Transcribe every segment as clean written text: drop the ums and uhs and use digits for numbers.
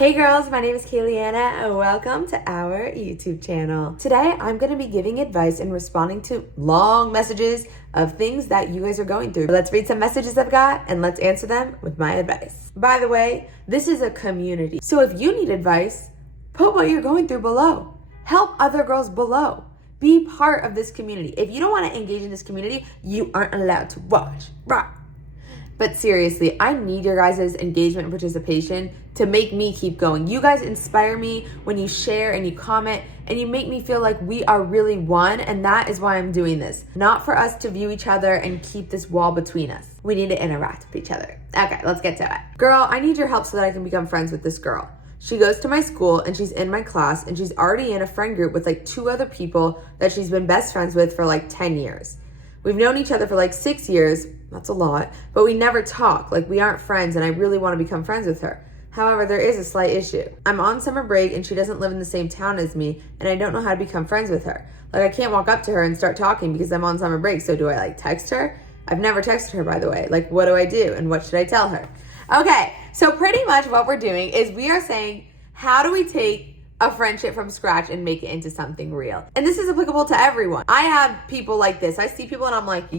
Hey girls, my name is Kayleana and welcome to our YouTube channel. Today, I'm going to be giving advice and responding to long messages of things that you guys are going through. Let's read some messages I've got and let's answer them with my advice. By the way, this is a community. So if you need advice, put what you're going through below. Help other girls below. Be part of this community. If you don't want to engage in this community, you aren't allowed to watch. Right. But seriously, I need your guys' engagement and participation to make me keep going. You guys inspire me when you share and you comment and you make me feel like we are really one, and that is why I'm doing this. Not for us to view each other and keep this wall between us. We need to interact with each other. Okay, let's get to it. Girl, I need your help so that I can become friends with this girl. She goes to my school and she's in my class and she's already in a friend group with like 2 other people that she's been best friends with for like 10 years. We've known each other for like 6 years, that's a lot, but we never talk, like we aren't friends, and I really want to become friends with her. However, there is a slight issue. I'm on summer break and she doesn't live in the same town as me, and I don't know how to become friends with her. Like I can't walk up to her and start talking because I'm on summer break, so do I like text her? I've never texted her, by the way. Like what do I do and what should I tell her? Okay, so pretty much what we're doing is we are saying, how do we take a friendship from scratch and make it into something real? And this is applicable to everyone. I have people like this. I see people and I'm like,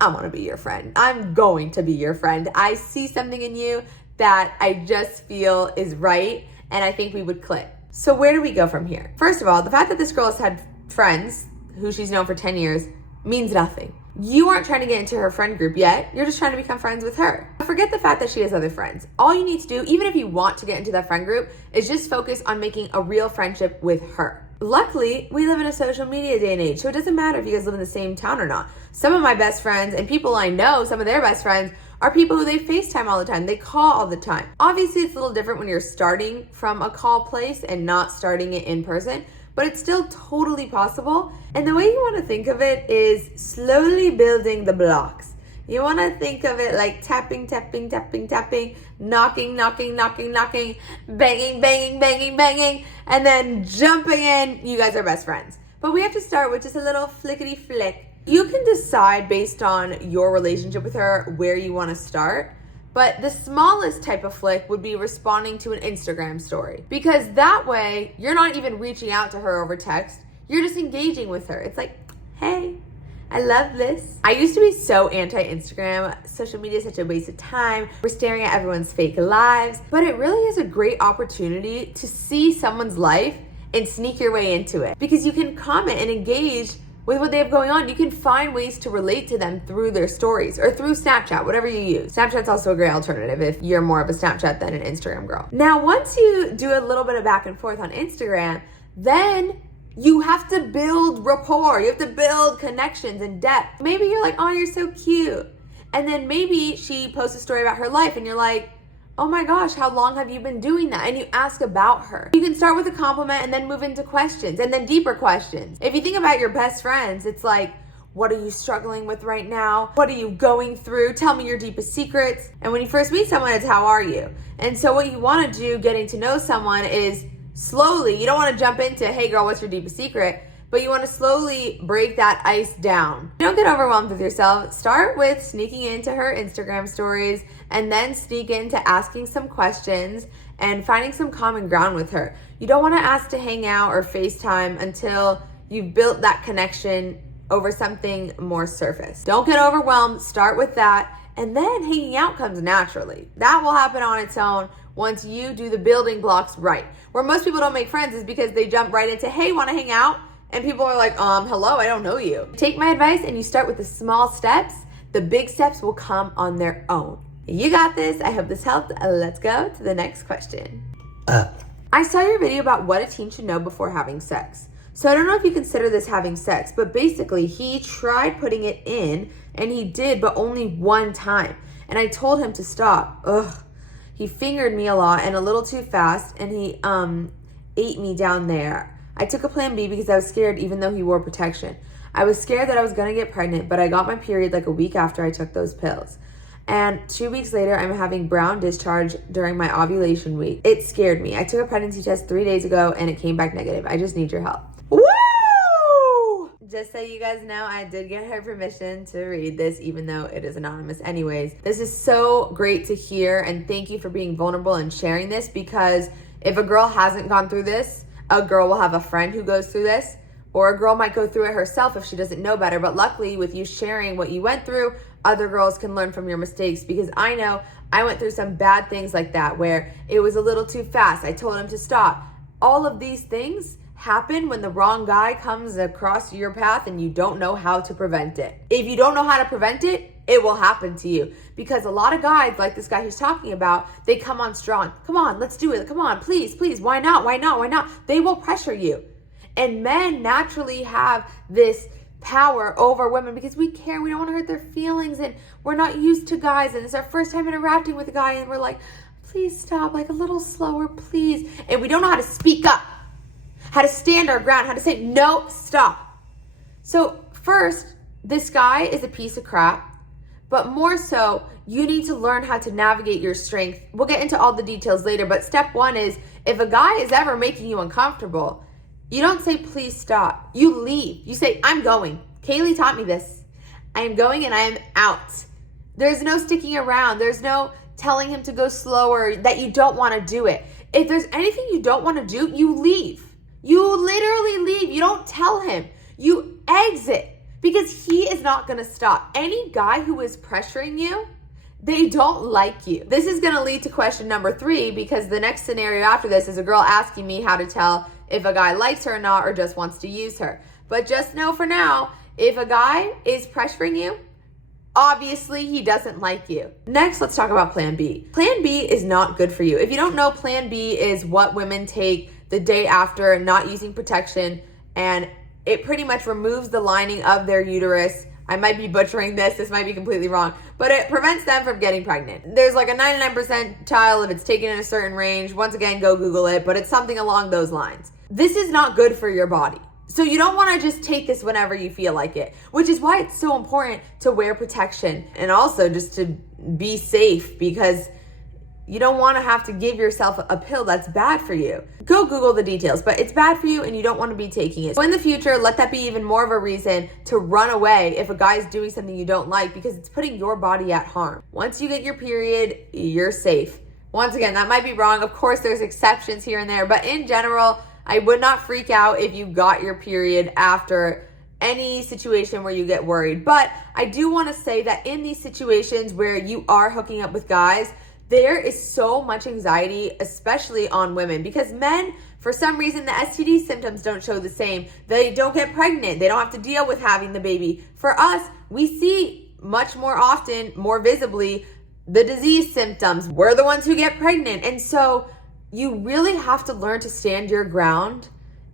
I want to be your friend. I'm going to be your friend. I see something in you that I just feel is right, and I think we would click. So where do we go from here? First of all, the fact that this girl has had friends who she's known for 10 years means nothing. You aren't trying to get into her friend group yet. You're just trying to become friends with her. Forget the fact that she has other friends. All you need to do, even if you want to get into that friend group, is just focus on making a real friendship with her. Luckily, we live in a social media day and age, so it doesn't matter if you guys live in the same town or not. Some of my best friends and people I know, some of their best friends, are people who they FaceTime all the time. They call all the time. Obviously, it's a little different when you're starting from a call place and not starting it in person, but it's still totally possible. And the way you want to think of it is slowly building the blocks. You want to think of it like tapping, tapping, tapping, tapping, knocking, knocking, knocking, knocking, banging, banging, banging, banging, and then jumping in. You guys are best friends. But we have to start with just a little flickety flick. You can decide based on your relationship with her where you want to start. But the smallest type of flick would be responding to an Instagram story, because that way you're not even reaching out to her over text. You're just engaging with her. It's like, hey, I love this. I used to be so anti-Instagram. Social media is such a waste of time. We're staring at everyone's fake lives. But it really is a great opportunity to see someone's life and sneak your way into it, because you can comment and engage with what they have going on. You can find ways to relate to them through their stories or through Snapchat, whatever you use. Snapchat's also a great alternative if you're more of a Snapchat than an Instagram girl. Now, once you do a little bit of back and forth on Instagram, then you have to build rapport. You have to build connections and depth. Maybe you're like, oh, you're so cute. And then maybe she posts a story about her life and you're like, oh my gosh, how long have you been doing that? And you ask about her. You can start with a compliment and then move into questions and then deeper questions. If you think about your best friends, it's like, what are you struggling with right now? What are you going through? Tell me your deepest secrets. And when you first meet someone, it's how are you? And so what you want to do getting to know someone is slowly, you don't want to jump into, hey girl, what's your deepest secret? But you want to slowly break that ice down. Don't get overwhelmed with yourself. Start with sneaking into her Instagram stories and then sneak into asking some questions and finding some common ground with her. You don't want to ask to hang out or FaceTime until you've built that connection over something more surface. Don't get overwhelmed. Start with that. And then hanging out comes naturally. That will happen on its own once you do the building blocks right. Where most people don't make friends is because they jump right into, hey, want to hang out? And people are like, hello, I don't know you. Take my advice and you start with the small steps. The big steps will come on their own. You got this. I hope this helped. Let's go to the next question. I saw your video about what a teen should know before having sex. So I don't know if you consider this having sex, but basically he tried putting it in and he did, but only one time. And I told him to stop. He fingered me a lot and a little too fast, and he ate me down there. I took a plan B because I was scared even though he wore protection. I was scared that I was going to get pregnant, but I got my period like a week after I took those pills. And 2 weeks later, I'm having brown discharge during my ovulation week. It scared me. I took a pregnancy test 3 days ago and it came back negative. I just need your help. Woo! Just so you guys know, I did get her permission to read this, even though it is anonymous anyways. This is so great to hear, and thank you for being vulnerable and sharing this, because if a girl hasn't gone through this, a girl will have a friend who goes through this, or a girl might go through it herself if she doesn't know better. But luckily, with you sharing what you went through, other girls can learn from your mistakes, because I know I went through some bad things like that where it was a little too fast. I told him to stop. All of these things happen when the wrong guy comes across your path and you don't know how to prevent it. If you don't know how to prevent it, it will happen to you, because a lot of guys, like this guy who's talking about, they come on strong. Come on, let's do it. Come on, please, please. Why not? Why not? Why not? They will pressure you. And men naturally have this power over women because we care. We don't want to hurt their feelings, and we're not used to guys, and it's our first time interacting with a guy, and we're like, please stop, like a little slower, please. And we don't know how to speak up, how to stand our ground, how to say, no, stop. So first, this guy is a piece of crap, but more so, you need to learn how to navigate your strength. We'll get into all the details later, but step one is, if a guy is ever making you uncomfortable, you don't say, please stop. You leave. You say, I'm going. Kaylee taught me this. I am going and I am out. There's no sticking around. There's no telling him to go slower, that you don't want to do it. If there's anything you don't want to do, you leave. You literally leave. You don't tell him. You exit, because he is not going to stop. Any guy who is pressuring you, they don't like you. This is going to lead to question number 3, because the next scenario after this is a girl asking me how to tell if a guy likes her or not, or just wants to use her. But just know for now, if a guy is pressuring you, obviously he doesn't like you. Next, let's talk about Plan B. Plan B is not good for you. If you don't know, Plan B is what women take the day after not using protection, and it pretty much removes the lining of their uterus. I might be butchering this. This might be completely wrong, but it prevents them from getting pregnant. There's like a 99% child if it's taken in a certain range. Once again, go Google it, but it's something along those lines. This is not good for your body. So you don't want to just take this whenever you feel like it, which is why it's so important to wear protection, and also just to be safe, because you don't want to have to give yourself a pill that's bad for you. Go Google the details, but it's bad for you and you don't want to be taking it. So in the future, let that be even more of a reason to run away if a guy is doing something you don't like, because it's putting your body at harm. Once you get your period, you're safe. Once again, that might be wrong. Of course, there's exceptions here and there, but in general, I would not freak out if you got your period after any situation where you get worried. But I do want to say that in these situations where you are hooking up with guys, there is so much anxiety, especially on women, because men, for some reason, the STD symptoms don't show the same. They don't get pregnant. They don't have to deal with having the baby. For us, we see much more often, more visibly, the disease symptoms. We're the ones who get pregnant. And so you really have to learn to stand your ground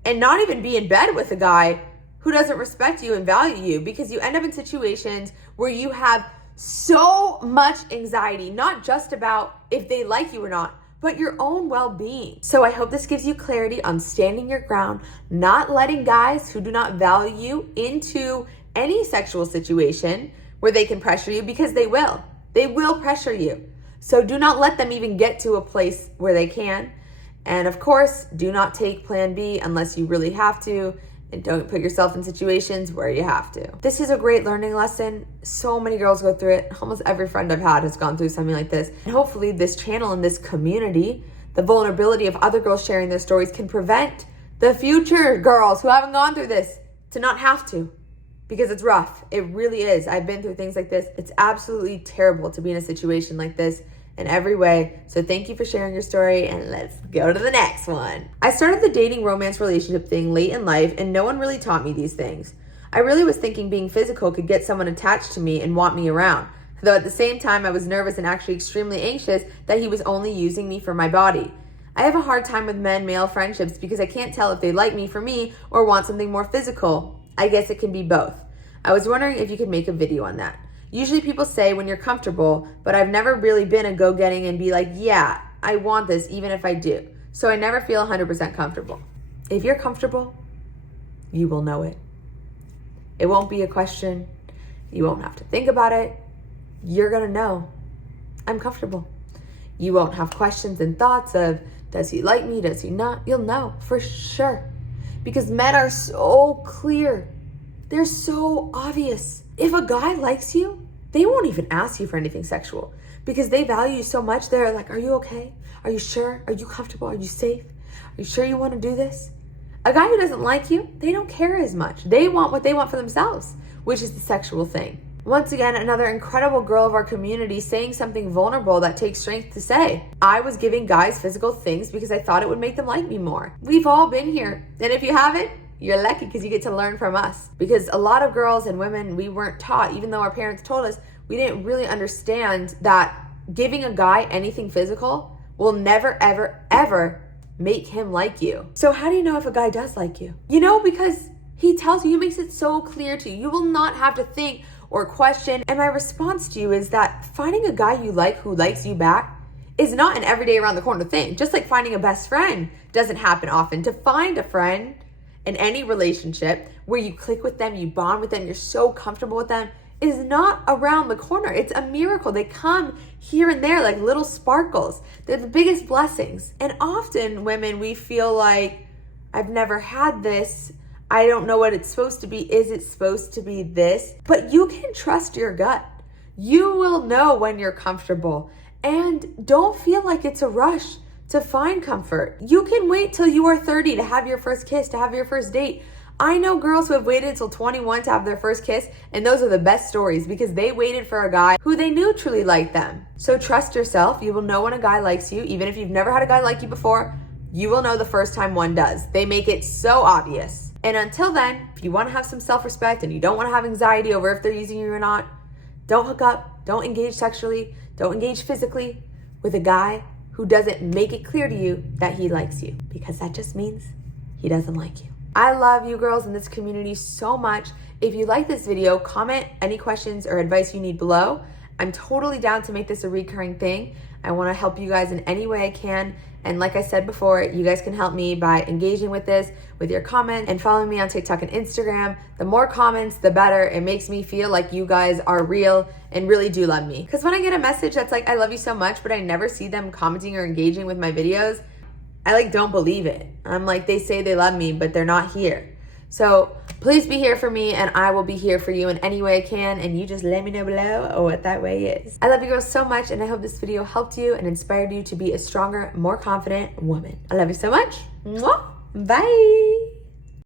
and not even be in bed with a guy who doesn't respect you and value you, because you end up in situations where you have so much anxiety, not just about if they like you or not, but your own well-being. So I hope this gives you clarity on standing your ground, not letting guys who do not value you into any sexual situation where they can pressure you, because they will. They will pressure you. So do not let them even get to a place where they can. And of course, do not take Plan B unless you really have to, and don't put yourself in situations where you have to. This is a great learning lesson. So many girls go through it. Almost every friend I've had has gone through something like this. And hopefully this channel and this community, the vulnerability of other girls sharing their stories, can prevent the future girls who haven't gone through this to not have to, because it's rough. It really is. I've been through things like this. It's absolutely terrible to be in a situation like this in every way. So thank you for sharing your story, and let's go to the next one. I started the dating romance relationship thing late in life, and no one really taught me these things. I really was thinking being physical could get someone attached to me and want me around, though at the same time I was nervous and actually extremely anxious that he was only using me for my body. I have a hard time with men-male friendships because I can't tell if they like me for me or want something more physical. I guess it can be both. I was wondering if you could make a video on that. Usually people say when you're comfortable, but I've never really been a go-getting and be like, yeah, I want this even if I do. So I never feel 100% comfortable. If you're comfortable, you will know it. It won't be a question. You won't have to think about it. You're gonna know, I'm comfortable. You won't have questions and thoughts of, does he like me, does he not? You'll know for sure. Because men are so clear. They're so obvious. If a guy likes you, they won't even ask you for anything sexual because they value you so much. They're like, are you okay? Are you sure? Are you comfortable? Are you safe? Are you sure you want to do this? A guy who doesn't like you, they don't care as much. They want what they want for themselves, which is the sexual thing. Once again, another incredible girl of our community saying something vulnerable that takes strength to say. I was giving guys physical things because I thought it would make them like me more. We've all been here. And if you haven't, you're lucky because you get to learn from us. Because a lot of girls and women, we weren't taught, even though our parents told us, we didn't really understand that giving a guy anything physical will never, ever, ever make him like you. So how do you know if a guy does like you? You know, because he tells you, he makes it so clear to you. You will not have to think or question. And my response to you is that finding a guy you like who likes you back is not an everyday around the corner thing. Just like finding a best friend doesn't happen often. To find a friend in any relationship where you click with them, you bond with them, you're so comfortable with them, is not around the corner. It's a miracle. They come here and there like little sparkles. They're the biggest blessings. And often women, we feel like, I've never had this. I don't know what it's supposed to be. Is it supposed to be this? But you can trust your gut. You will know when you're comfortable. And don't feel like it's a rush to find comfort. You can wait till you are 30 to have your first kiss, to have your first date. I know girls who have waited until 21 to have their first kiss, and those are the best stories because they waited for a guy who they knew truly liked them. So trust yourself. You will know when a guy likes you. Even if you've never had a guy like you before, you will know the first time one does. They make it so obvious. And until then, if you want to have some self-respect and you don't want to have anxiety over if they're using you or not, don't hook up, don't engage sexually, don't engage physically with a guy who doesn't make it clear to you that he likes you, because that just means he doesn't like you. I love you girls in this community so much. If you like this video, comment any questions or advice you need below. I'm totally down to make this a recurring thing. I want to help you guys in any way I can. And like I said before, you guys can help me by engaging with this, with your comments, and following me on TikTok and Instagram. The more comments, the better. It makes me feel like you guys are real and really do love me. Because when I get a message that's like, I love you so much, but I never see them commenting or engaging with my videos, I don't believe it. I'm like, they say they love me, but they're not here. So please be here for me, and I will be here for you in any way I can, and you just let me know below what that way is. I love you girls so much, and I hope this video helped you and inspired you to be a stronger, more confident woman. I love you so much. Mwah. Bye.